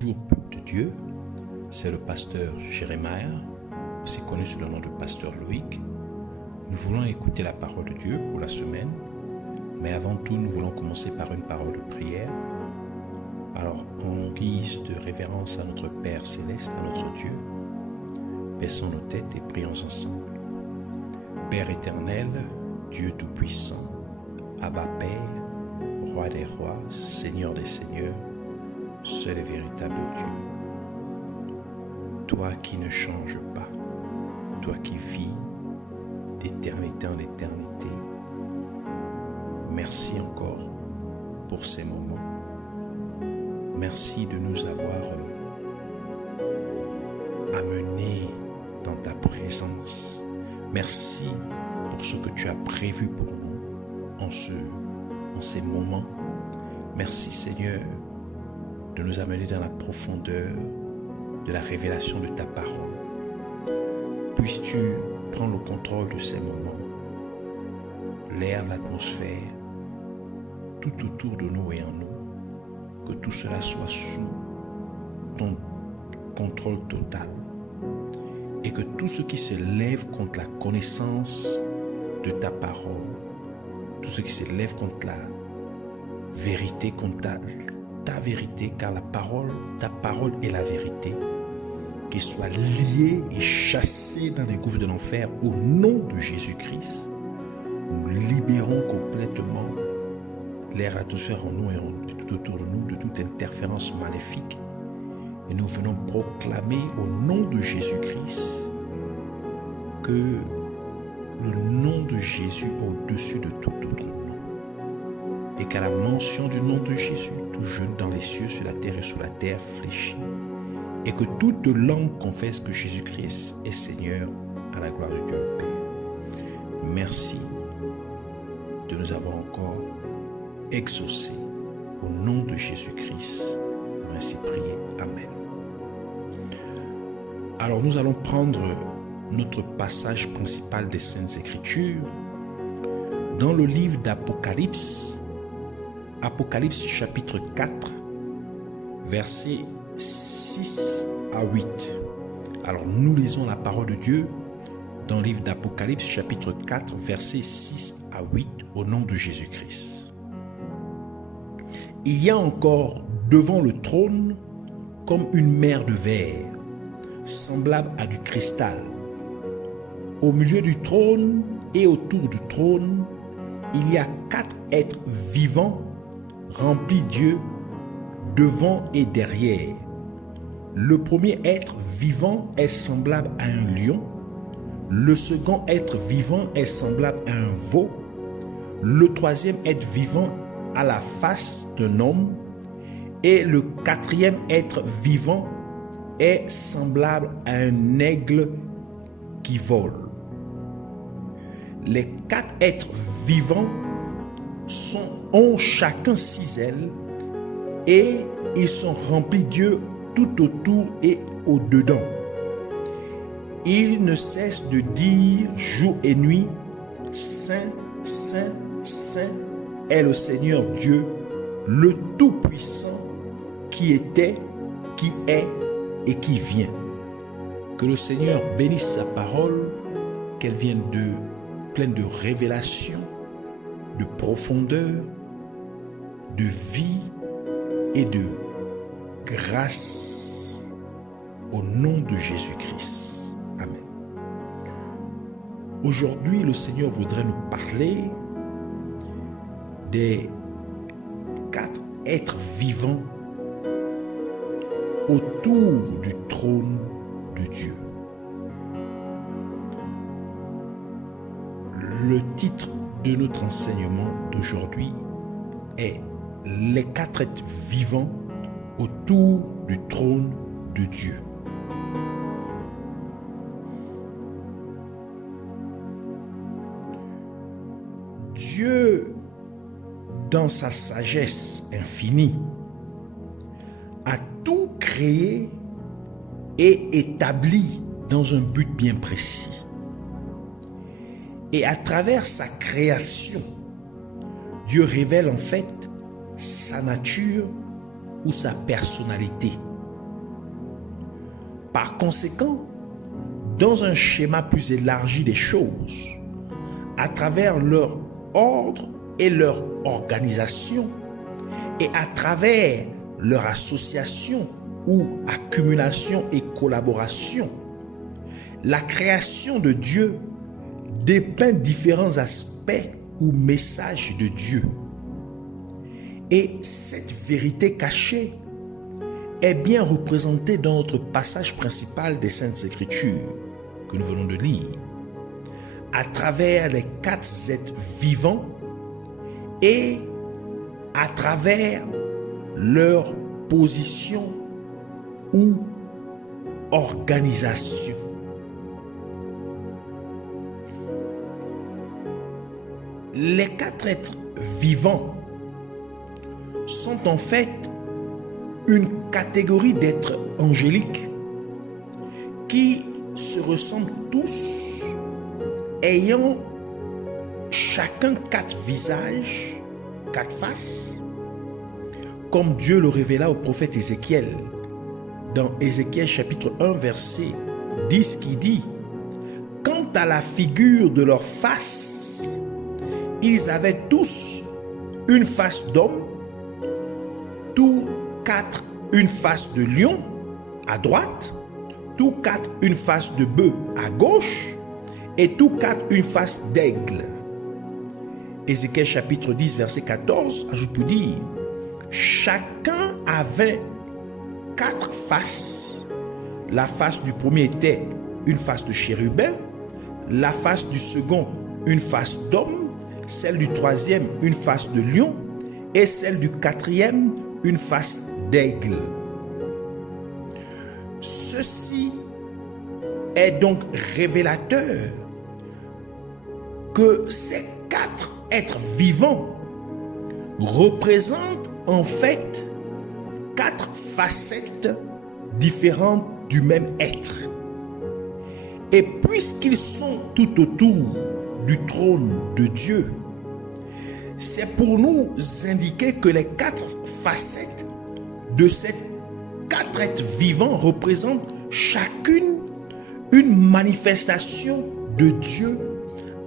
Bonjour peuple de Dieu, c'est le pasteur Jérémia, aussi connu sous le nom de pasteur Loïc. Nous voulons écouter la parole de Dieu pour la semaine, mais avant tout nous voulons commencer par une parole de prière. Alors en guise de révérence à notre Père Céleste, à notre Dieu, baissons nos têtes et prions ensemble. Père éternel, Dieu tout-puissant, Abba Père, Roi des rois, Seigneur des seigneurs, seul et véritable Dieu. Toi qui ne changes pas, toi qui vis d'éternité en éternité, merci encore pour ces moments. Merci de nous avoir amenés dans ta présence. Merci pour ce que tu as prévu pour nous en ces moments. Merci Seigneur de nous amener dans la profondeur de la révélation de ta parole. Puisses-tu prendre le contrôle de ces moments, l'air, l'atmosphère, tout autour de nous et en nous, que tout cela soit sous ton contrôle total et que tout ce qui se lève contre la connaissance de ta parole, tout ce qui se lève contre la vérité, contre ta vérité, car ta parole est la vérité, qu'il soit lié et chassé dans les gouffres de l'enfer au nom de Jésus-Christ. Nous libérons complètement l'air, l'atmosphère en nous et tout autour de nous de toute interférence maléfique. Et nous venons proclamer au nom de Jésus-Christ que le nom de Jésus est au-dessus de tout autre nom. Et qu'à la mention du nom de Jésus, tout genou dans les cieux, sur la terre et sous la terre fléchit. Et que toute langue confesse que Jésus-Christ est Seigneur à la gloire de Dieu le Père. Merci de nous avoir encore exaucés au nom de Jésus-Christ. Ainsi prié. Amen. Alors nous allons prendre notre passage principal des Saintes Écritures dans le livre d'Apocalypse. Apocalypse chapitre 4, versets 6 à 8. Alors nous lisons la parole de Dieu dans le livre d'Apocalypse chapitre 4, versets 6 à 8 au nom de Jésus-Christ. Il y a encore devant le trône comme une mer de verre, semblable à du cristal. Au milieu du trône et autour du trône, il y a 4 êtres vivants remplis Dieu devant et derrière. Le premier être vivant est semblable à un lion. Le second être vivant est semblable à un veau. Le troisième être vivant a la face d'un homme. Et le quatrième être vivant est semblable à un aigle qui vole. Les 4 êtres vivants ont chacun 6 ailes et ils sont remplis de Dieu tout autour et au-dedans. Ils ne cessent de dire jour et nuit, Saint, Saint, Saint est le Seigneur Dieu, le Tout-Puissant, qui était, qui est et qui vient. Que le Seigneur bénisse sa parole, qu'elle vienne pleine de révélation, de profondeur, de vie et de grâce au nom de Jésus-Christ. Amen. Aujourd'hui, le Seigneur voudrait nous parler des 4 êtres vivants autour du trône de Dieu. Le titre de notre enseignement d'aujourd'hui est « Les 4 êtres vivants autour du trône de Dieu ». Dieu, dans sa sagesse infinie, a tout créé et établi dans un but bien précis. Et à travers sa création, Dieu révèle en fait sa nature ou sa personnalité Par conséquent, dans un schéma plus élargi des choses, à travers leur ordre et leur organisation, et à travers leur association ou accumulation et collaboration, la création de Dieu dépeint différents aspects ou messages de Dieu. Et cette vérité cachée est bien représentée dans notre passage principal des Saintes Écritures que nous venons de lire, à travers les 4 êtres vivants et à travers leur position ou organisation. Les 4 êtres vivants sont en fait une catégorie d'êtres angéliques qui se ressemblent tous, ayant chacun 4 visages, 4 faces, comme Dieu le révéla au prophète Ézéchiel, dans Ézéchiel chapitre 1 verset 10 qui dit: « Quant à la figure de leur face, ils avaient tous une face d'homme, tous 4 une face de lion à droite, tous 4 une face de bœuf à gauche, et tous 4 une face d'aigle. » Ézéchiel chapitre 10 verset 14 ajoute pour dire: « Chacun avait 4 faces. La face du premier était une face de chérubin, la face du second une face d'homme, celle du troisième une face de lion et celle du quatrième une face d'aigle. » Ceci est donc révélateur que ces 4 êtres vivants représentent en fait 4 facettes différentes du même être. Et puisqu'ils sont tout autour du trône de Dieu, c'est pour nous indiquer que les 4 facettes de ces 4 êtres vivants représentent chacune une manifestation de Dieu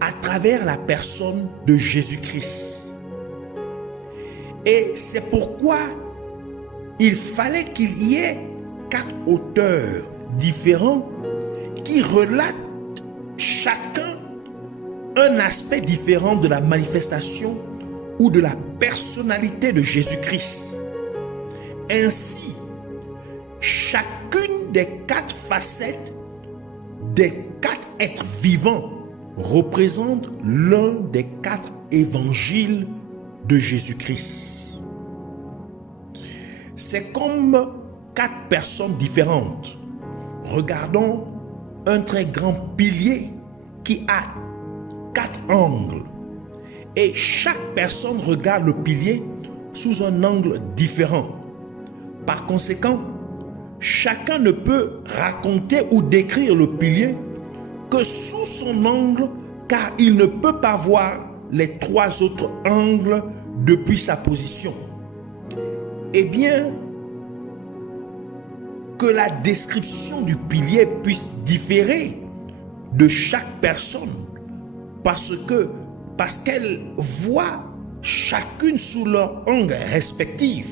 à travers la personne de Jésus-Christ. Et c'est pourquoi il fallait qu'il y ait 4 auteurs différents qui relatent chacun un aspect différent de la manifestation ou de la personnalité de Jésus-Christ. Ainsi, chacune des 4 facettes des 4 êtres vivants représente l'un des 4 évangiles de Jésus-Christ. C'est comme 4 personnes différentes. Regardons un très grand pilier qui a 4 angles. Et chaque personne regarde le pilier sous un angle différent. Par conséquent, chacun ne peut raconter ou décrire le pilier que sous son angle, car il ne peut pas voir les 3 autres angles depuis sa position. Eh bien, que la description du pilier puisse différer de chaque personne parce qu'elle voit chacune sous leur angle respectif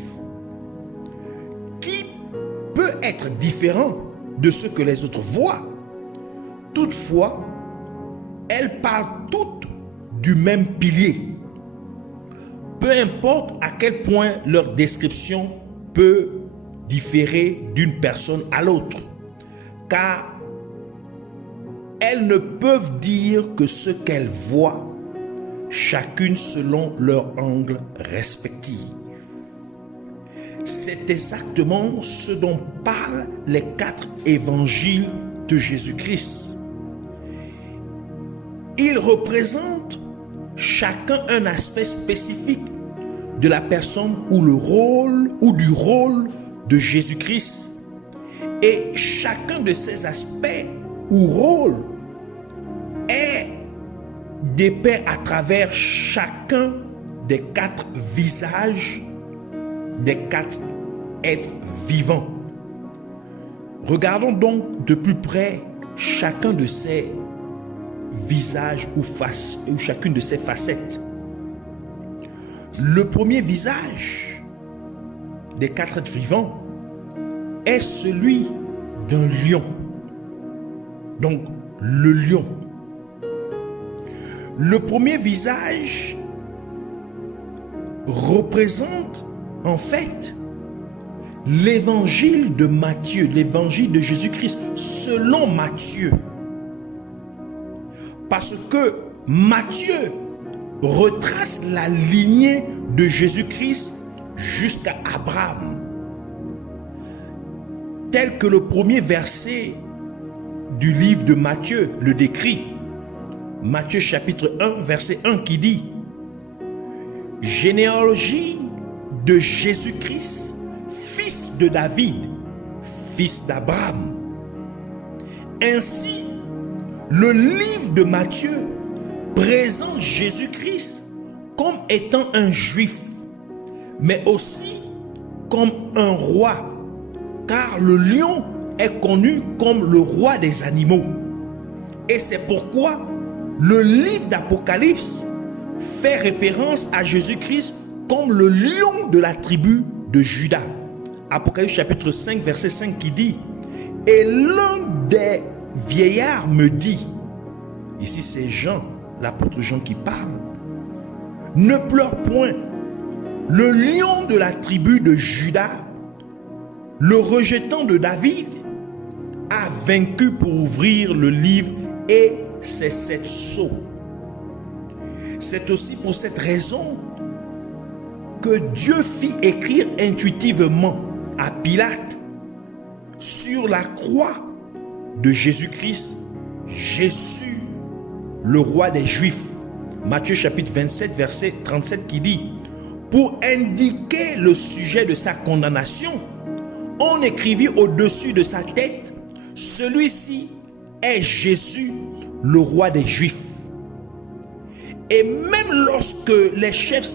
qui peut être différent de ce que les autres voient. Toutefois, elles parlent toutes du même pilier. Peu importe à quel point leur description peut différer d'une personne à l'autre, car elles ne peuvent dire que ce qu'elles voient, chacune selon leur angle respectif. C'est exactement ce dont parlent les 4 évangiles de Jésus-Christ. Ils représentent chacun un aspect spécifique de la personne ou le rôle ou du rôle de Jésus-Christ. Et chacun de ces aspects ou rôles est dépeint à travers chacun des 4 visages des 4 êtres vivants. Regardons donc de plus près chacun de ces visages ou chacune de ces facettes. Le premier visage des 4 êtres vivants est celui d'un lion. Donc, le lion. Le premier visage représente en fait l'évangile de Matthieu, l'évangile de Jésus-Christ selon Matthieu. Parce que Matthieu retrace la lignée de Jésus-Christ jusqu'à Abraham. Tel que le premier verset du livre de Matthieu le décrit. Matthieu chapitre 1, verset 1 qui dit: généalogie de Jésus-Christ, fils de David, fils d'Abraham. Ainsi, le livre de Matthieu présente Jésus-Christ comme étant un juif, mais aussi comme un roi, car le lion est connu comme le roi des animaux. Et c'est pourquoi le livre d'Apocalypse fait référence à Jésus-Christ comme le lion de la tribu de Juda. Apocalypse chapitre 5, verset 5 qui dit: et l'un des vieillards me dit, ici c'est Jean, l'apôtre Jean qui parle, ne pleure point, le lion de la tribu de Juda, le rejetant de David, a vaincu pour ouvrir le livre et ses 7 sceaux. C'est aussi pour cette raison que Dieu fit écrire intuitivement à Pilate sur la croix de Jésus-Christ, Jésus, le roi des Juifs. Matthieu chapitre 27, verset 37 qui dit: pour indiquer le sujet de sa condamnation, on écrivit au-dessus de sa tête: celui-ci est Jésus, le roi des Juifs. Et même lorsque les chefs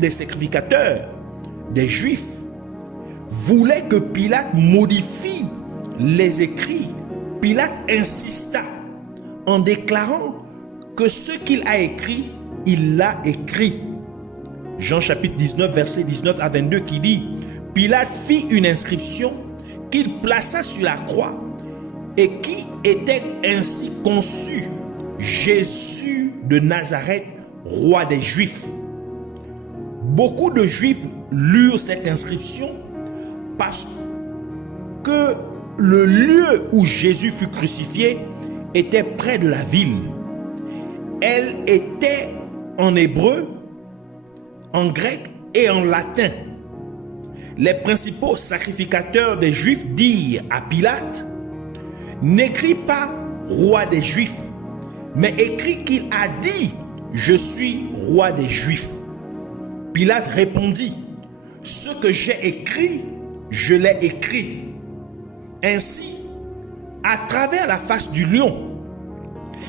des sacrificateurs des Juifs voulaient que Pilate modifie les écrits, Pilate insista en déclarant que ce qu'il a écrit, il l'a écrit. Jean chapitre 19, verset 19 à 22 qui dit: Pilate fit une inscription qu'il plaça sur la croix et qui était ainsi conçu: Jésus de Nazareth, roi des Juifs. Beaucoup de Juifs lurent cette inscription parce que le lieu où Jésus fut crucifié était près de la ville. Elle était en hébreu, en grec et en latin. Les principaux sacrificateurs des Juifs dirent à Pilate: n'écris pas roi des Juifs, mais écris qu'il a dit: je suis roi des Juifs. Pilate répondit: ce que j'ai écrit, je l'ai écrit. Ainsi, à travers la face du lion,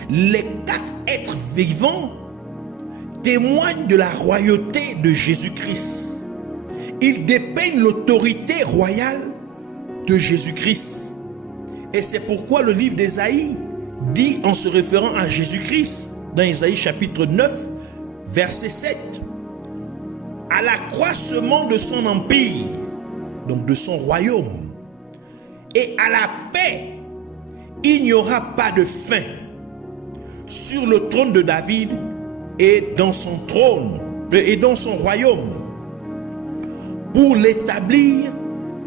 les 4 êtres vivants témoignent de la royauté de Jésus-Christ. Ils dépeignent l'autorité royale de Jésus-Christ. Et c'est pourquoi le livre d'Ésaïe dit, en se référant à Jésus-Christ, dans Ésaïe chapitre 9, verset 7, à l'accroissement de son empire, donc de son royaume, et à la paix, il n'y aura pas de fin sur le trône de David et dans son trône et dans son royaume, pour l'établir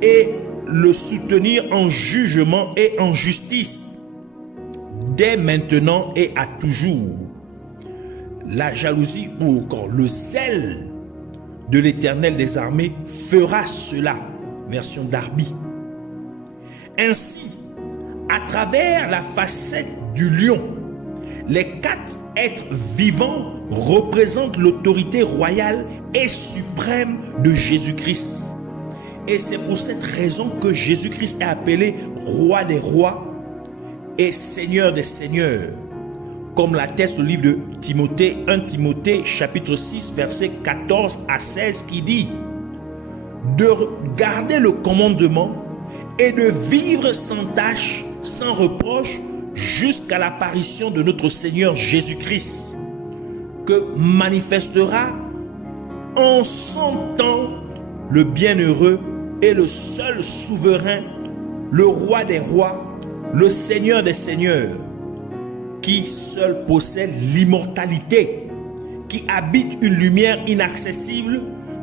et le soutenir en jugement et en justice, dès maintenant et à toujours. La jalousie ou encore le zèle de l'Éternel des armées fera cela. Version Darby. Ainsi, à travers la facette du lion, les 4 êtres vivants représentent l'autorité royale et suprême de Jésus-Christ. Et c'est pour cette raison que Jésus-Christ est appelé roi des rois et seigneur des seigneurs, comme l'atteste le livre de Timothée, 1 Timothée chapitre 6 verset 14 à 16 qui dit: de garder le commandement et de vivre sans tache, sans reproche, jusqu'à l'apparition de notre Seigneur Jésus-Christ, que manifestera en son temps le bienheureux et le seul souverain, le roi des rois, le Seigneur des seigneurs, qui seul possède l'immortalité, qui habite une lumière inaccessible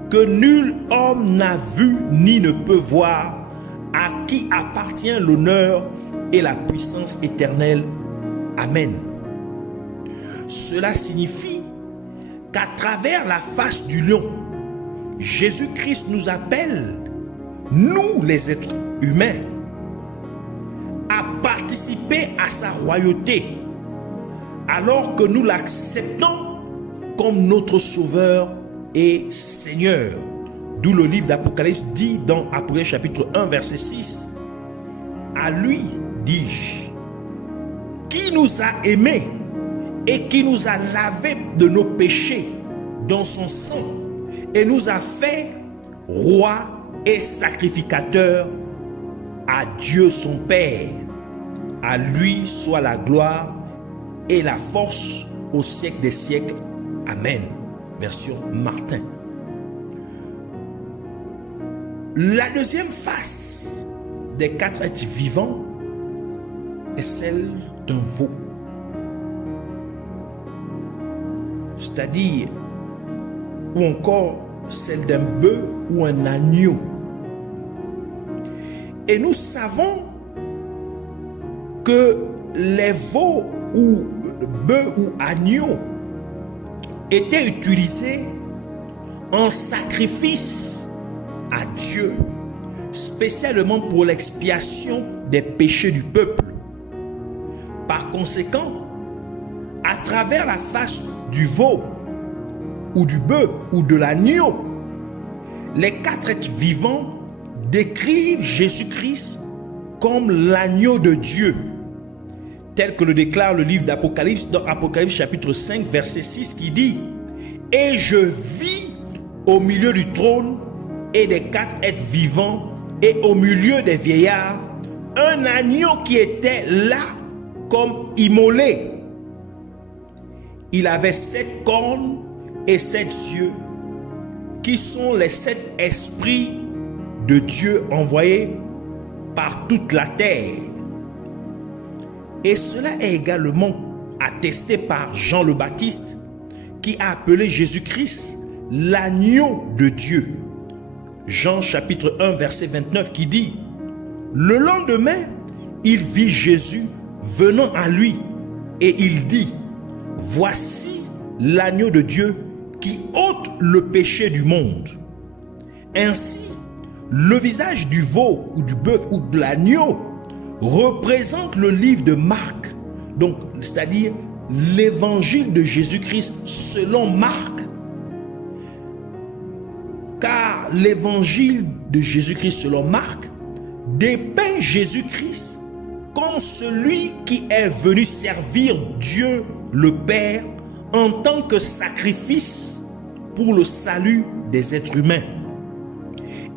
que nul homme n'a vu ni ne peut voir, à qui appartient l'honneur et la puissance éternelle. Amen. Cela signifie qu'à travers la face du lion, Jésus-Christ nous appelle, nous les êtres humains, à participer à sa royauté, alors que nous l'acceptons comme notre Sauveur et Seigneur. D'où le livre d'Apocalypse dit dans Apocalypse chapitre 1 verset 6, « À lui, dis-je, qui nous a aimés et qui nous a lavés de nos péchés dans son sang et nous a fait roi et sacrificateur à Dieu son Père. À lui soit la gloire et la force au siècle des siècles. Amen. » Version Martin. La deuxième face des quatre êtres vivants est celle d'un veau. C'est-à-dire, ou encore celle d'un bœuf ou un agneau. Et nous savons que les veaux ou bœufs ou agneaux étaient utilisés en sacrifice à Dieu, spécialement pour l'expiation des péchés du peuple. Par conséquent, à travers la face du veau ou du bœuf ou de l'agneau, les quatre êtres vivants décrivent Jésus-Christ comme l'agneau de Dieu, tel que le déclare le livre d'Apocalypse dans Apocalypse chapitre 5 verset 6 qui dit « Et je vis au milieu du trône et des quatre êtres vivants et au milieu des vieillards un agneau qui était là comme immolé. Il avait 7 cornes et 7 yeux, qui sont les 7 esprits de Dieu envoyés par toute la terre. » Et cela est également attesté par Jean le Baptiste, qui a appelé Jésus-Christ l'agneau de Dieu. Jean chapitre 1 verset 29 qui dit « Le lendemain, il vit Jésus venant à lui et il dit « Voici l'agneau de Dieu qui ôte le péché du monde. » Ainsi, le visage du veau ou du bœuf ou de l'agneau représente le livre de Marc, donc c'est-à-dire l'évangile de Jésus-Christ selon Marc. Car l'évangile de Jésus-Christ selon Marc dépeint Jésus-Christ comme celui qui est venu servir Dieu le Père en tant que sacrifice pour le salut des êtres humains.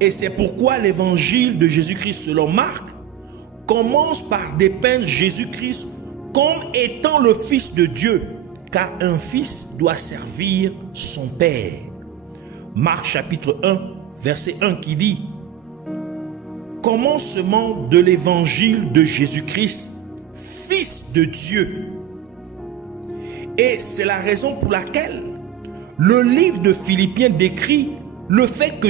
Et c'est pourquoi l'évangile de Jésus-Christ selon Marc commence par dépeindre Jésus-Christ comme étant le Fils de Dieu, car un fils doit servir son Père. Marc chapitre 1, verset 1 qui dit « Commencement de l'évangile de Jésus-Christ, Fils de Dieu. » Et c'est la raison pour laquelle le livre de Philippiens décrit le fait que